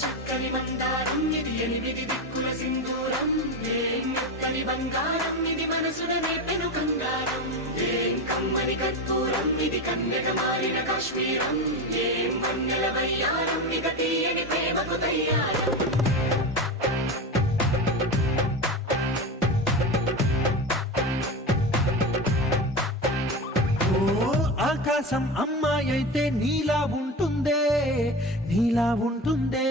చక్కని మందారం ఇది ఎనిమిది దిక్కుల సింధూరం మెత్తని బంగారం ఇది మనసున నేపెను కంగారం కమ్మని కర్పూరం ఇది కన్యక మారిన కాశ్మీరం వన్నెల వయ్యారం ఇక తీయని ప్రేమకు తయ్యారం ఆకాశం అమ్మాయి అయితే నీలా ఉంటుందే నీలా ఉంటుందే